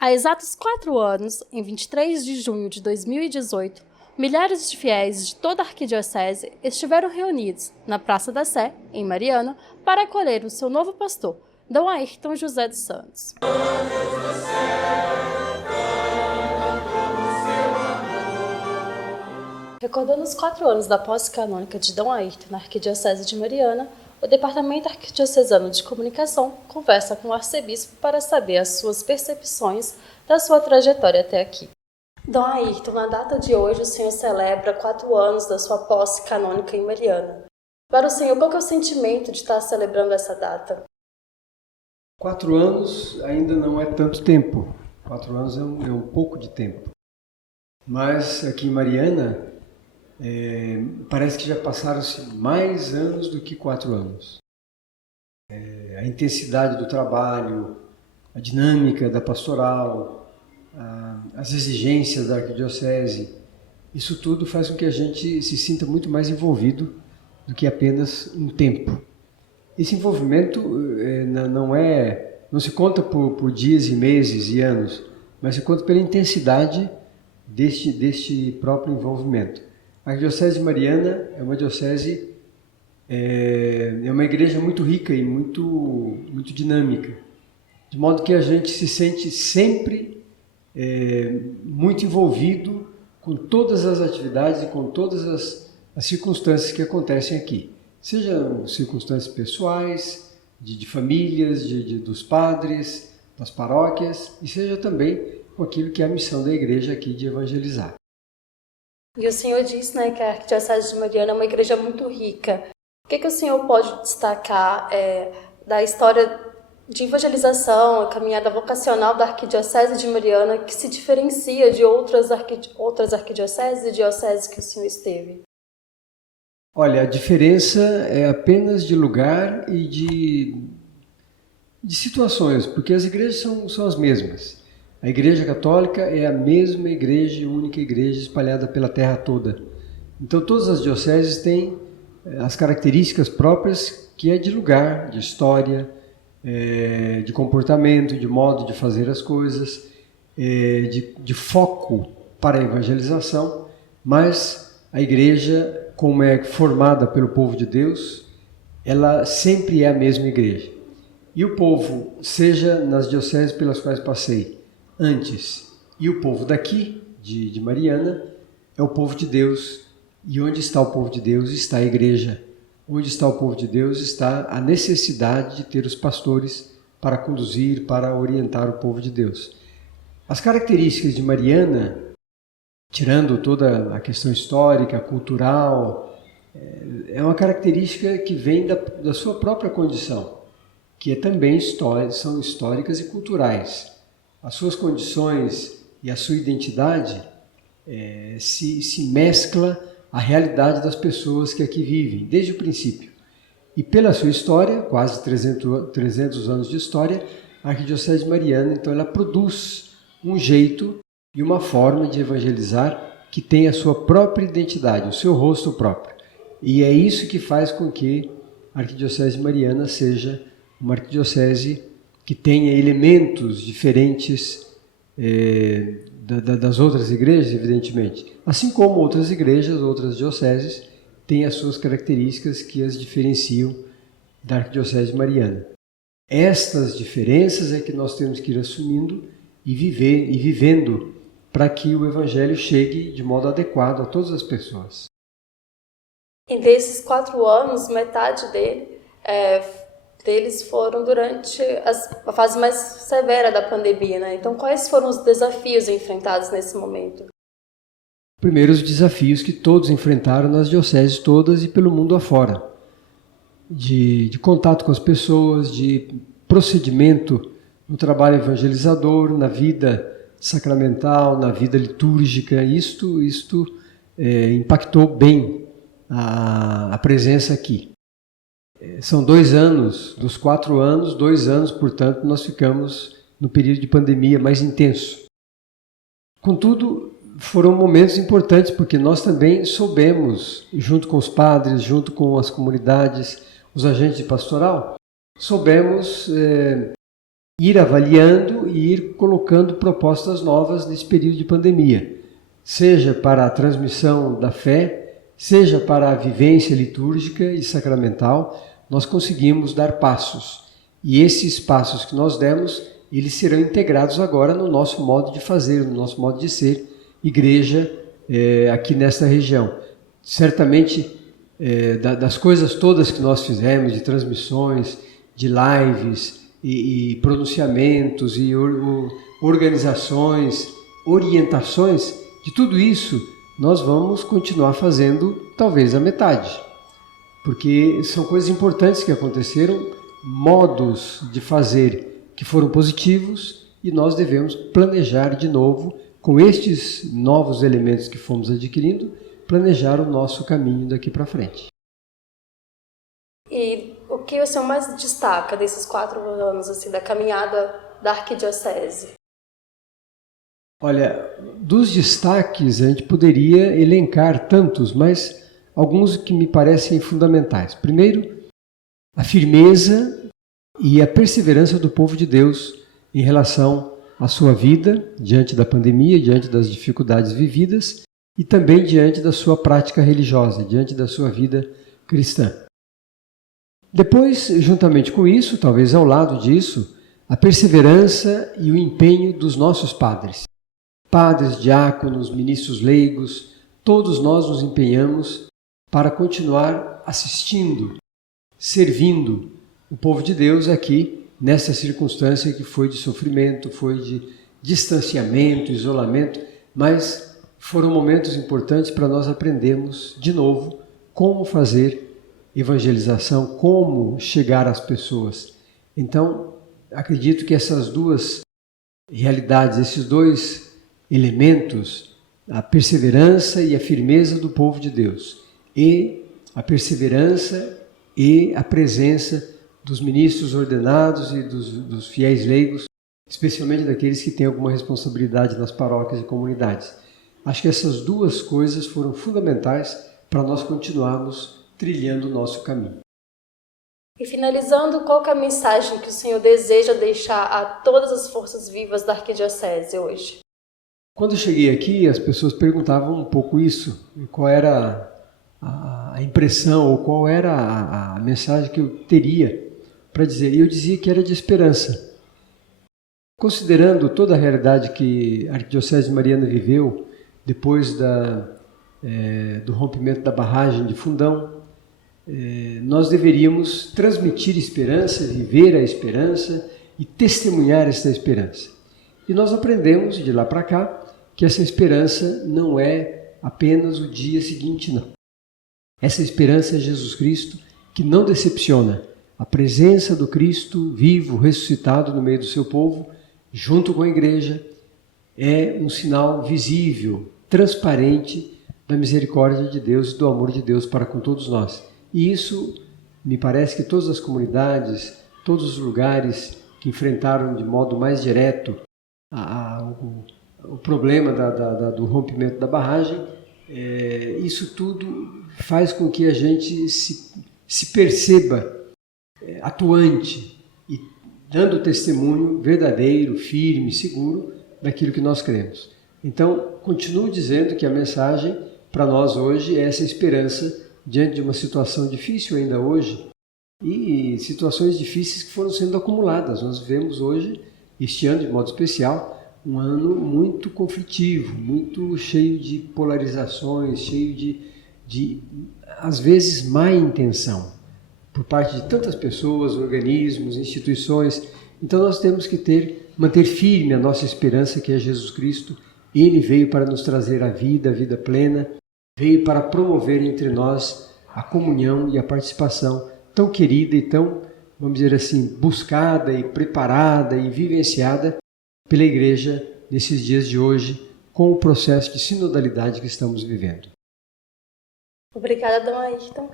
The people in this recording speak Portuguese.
Há exatos 4 anos, em 23 de junho de 2018, milhares de fiéis de toda a arquidiocese estiveram reunidos na Praça da Sé, em Mariana, para acolher o seu novo pastor, D. Ayrton José dos Santos. Recordando os 4 anos da posse canônica de D. Ayrton na Arquidiocese de Mariana, o Departamento Arquidiocesano de Comunicação conversa com o arcebispo para saber as suas percepções da sua trajetória até aqui. D. Ayrton, na data de hoje, o senhor celebra 4 anos da sua posse canônica em Mariana. Para o senhor, qual que é o sentimento de estar celebrando essa data? 4 anos ainda não é tanto tempo. 4 anos é um pouco de tempo. Mas aqui em Mariana, parece que já passaram-se mais anos do que 4 anos. A intensidade do trabalho, a dinâmica da pastoral, as exigências da arquidiocese, isso tudo faz com que a gente se sinta muito mais envolvido do que apenas um tempo. Esse envolvimento não se conta por dias e meses e anos, mas se conta pela intensidade deste próprio envolvimento. A Arquidiocese de Mariana é uma diocese, é uma igreja muito rica e muito dinâmica, de modo que a gente se sente sempre muito envolvido com todas as atividades e com todas as circunstâncias que acontecem aqui. Sejam circunstâncias pessoais, de famílias, dos padres, das paróquias, e seja também com aquilo que é a missão da igreja aqui de evangelizar. E o senhor disse, que a Arquidiocese de Mariana é uma igreja muito rica. O que o senhor pode destacar da história de evangelização, a caminhada vocacional da Arquidiocese de Mariana, que se diferencia de outras arquidioceses e dioceses que o senhor esteve? Olha, a diferença é apenas de lugar e de situações, porque as igrejas são as mesmas. A Igreja Católica é a mesma igreja, única igreja espalhada pela terra toda. Então todas as dioceses têm as características próprias que é de lugar, de história, de comportamento, de modo de fazer as coisas, de foco para a evangelização, mas a igreja, como é formada pelo povo de Deus, ela sempre é a mesma igreja. E o povo, seja nas dioceses pelas quais passei antes, e o povo daqui, de Mariana, é o povo de Deus. E onde está o povo de Deus está a igreja. Onde está o povo de Deus está a necessidade de ter os pastores para conduzir, para orientar o povo de Deus. As características de Mariana, tirando toda a questão histórica, cultural, é uma característica que vem da sua própria condição, que também são históricas e culturais. As suas condições e a sua identidade se mescla à realidade das pessoas que aqui vivem, desde o princípio. E pela sua história, quase 300 anos de história, a Arquidiocese de Mariana, então, ela produz um jeito e uma forma de evangelizar que tem a sua própria identidade, o seu rosto próprio. E é isso que faz com que a Arquidiocese de Mariana seja uma arquidiocese que tenha elementos diferentes das outras igrejas, evidentemente. Assim como outras igrejas, outras dioceses, têm as suas características que as diferenciam da Arquidiocese de Mariana. Estas diferenças é que nós temos que ir assumindo e vivendo para que o Evangelho chegue de modo adequado a todas as pessoas. E desses 4 anos, metade deles foram durante a fase mais severa da pandemia, Então, quais foram os desafios enfrentados nesse momento? Primeiro, os desafios que todos enfrentaram nas dioceses todas e pelo mundo afora. De contato com as pessoas, de procedimento no trabalho evangelizador, na vida sacramental, na vida litúrgica. Isto impactou bem a presença aqui. São 2 anos, dos 4 anos, 2 anos, portanto, nós ficamos no período de pandemia mais intenso. Contudo, foram momentos importantes, porque nós também soubemos, junto com os padres, junto com as comunidades, os agentes de pastoral, soubemos ir avaliando e ir colocando propostas novas nesse período de pandemia, seja para a transmissão da fé, seja para a vivência litúrgica e sacramental. Nós conseguimos dar passos, e esses passos que nós demos, eles serão integrados agora no nosso modo de fazer, no nosso modo de ser igreja aqui nesta região. Certamente, das coisas todas que nós fizemos, de transmissões, de lives e pronunciamentos e organizações, orientações, de tudo isso nós vamos continuar fazendo talvez a metade, porque são coisas importantes que aconteceram, modos de fazer que foram positivos, e nós devemos planejar de novo, com estes novos elementos que fomos adquirindo, planejar o nosso caminho daqui para frente. E o que o senhor mais destaca desses 4 anos assim, da caminhada da arquidiocese? Olha, dos destaques a gente poderia elencar tantos, mas alguns que me parecem fundamentais. Primeiro, a firmeza e a perseverança do povo de Deus em relação à sua vida diante da pandemia, diante das dificuldades vividas e também diante da sua prática religiosa, diante da sua vida cristã. Depois, juntamente com isso, talvez ao lado disso, a perseverança e o empenho dos nossos padres. Padres, diáconos, ministros leigos, todos nós nos empenhamos para continuar assistindo, servindo o povo de Deus aqui, nessa circunstância que foi de sofrimento, foi de distanciamento, isolamento, mas foram momentos importantes para nós aprendermos de novo como fazer evangelização, como chegar às pessoas. Então, acredito que essas duas realidades, esses dois elementos, a perseverança e a firmeza do povo de Deus, e a perseverança e a presença dos ministros ordenados e dos fiéis leigos, especialmente daqueles que têm alguma responsabilidade nas paróquias e comunidades. Acho que essas duas coisas foram fundamentais para nós continuarmos trilhando o nosso caminho. E finalizando, qual que é a mensagem que o senhor deseja deixar a todas as forças vivas da arquidiocese hoje? Quando eu cheguei aqui, as pessoas perguntavam um pouco isso, qual era a impressão ou qual era a mensagem que eu teria para dizer. E eu dizia que era de esperança. Considerando toda a realidade que a Arquidiocese Mariana viveu depois do rompimento da barragem de Fundão, nós deveríamos transmitir esperança, viver a esperança e testemunhar essa esperança. E nós aprendemos de lá para cá que essa esperança não é apenas o dia seguinte, não. Essa esperança é Jesus Cristo, que não decepciona. A presença do Cristo vivo, ressuscitado no meio do seu povo, junto com a igreja, é um sinal visível, transparente da misericórdia de Deus e do amor de Deus para com todos nós. E isso, me parece que todas as comunidades, todos os lugares que enfrentaram de modo mais direto o problema do rompimento da barragem, isso tudo faz com que a gente se perceba atuante e dando testemunho verdadeiro, firme, seguro daquilo que nós cremos. Então, continuo dizendo que a mensagem para nós hoje é essa esperança diante de uma situação difícil ainda hoje e situações difíceis que foram sendo acumuladas. Nós vivemos hoje, este ano de modo especial, um ano muito conflitivo, muito cheio de polarizações, cheio de às vezes, má intenção por parte de tantas pessoas, organismos, instituições. Então nós temos que manter firme a nossa esperança, que é Jesus Cristo. Ele veio para nos trazer a vida plena, veio para promover entre nós a comunhão e a participação tão querida e tão, vamos dizer assim, buscada e preparada e vivenciada pela Igreja nesses dias de hoje, com o processo de sinodalidade que estamos vivendo. Obrigada, Dom Ayrton.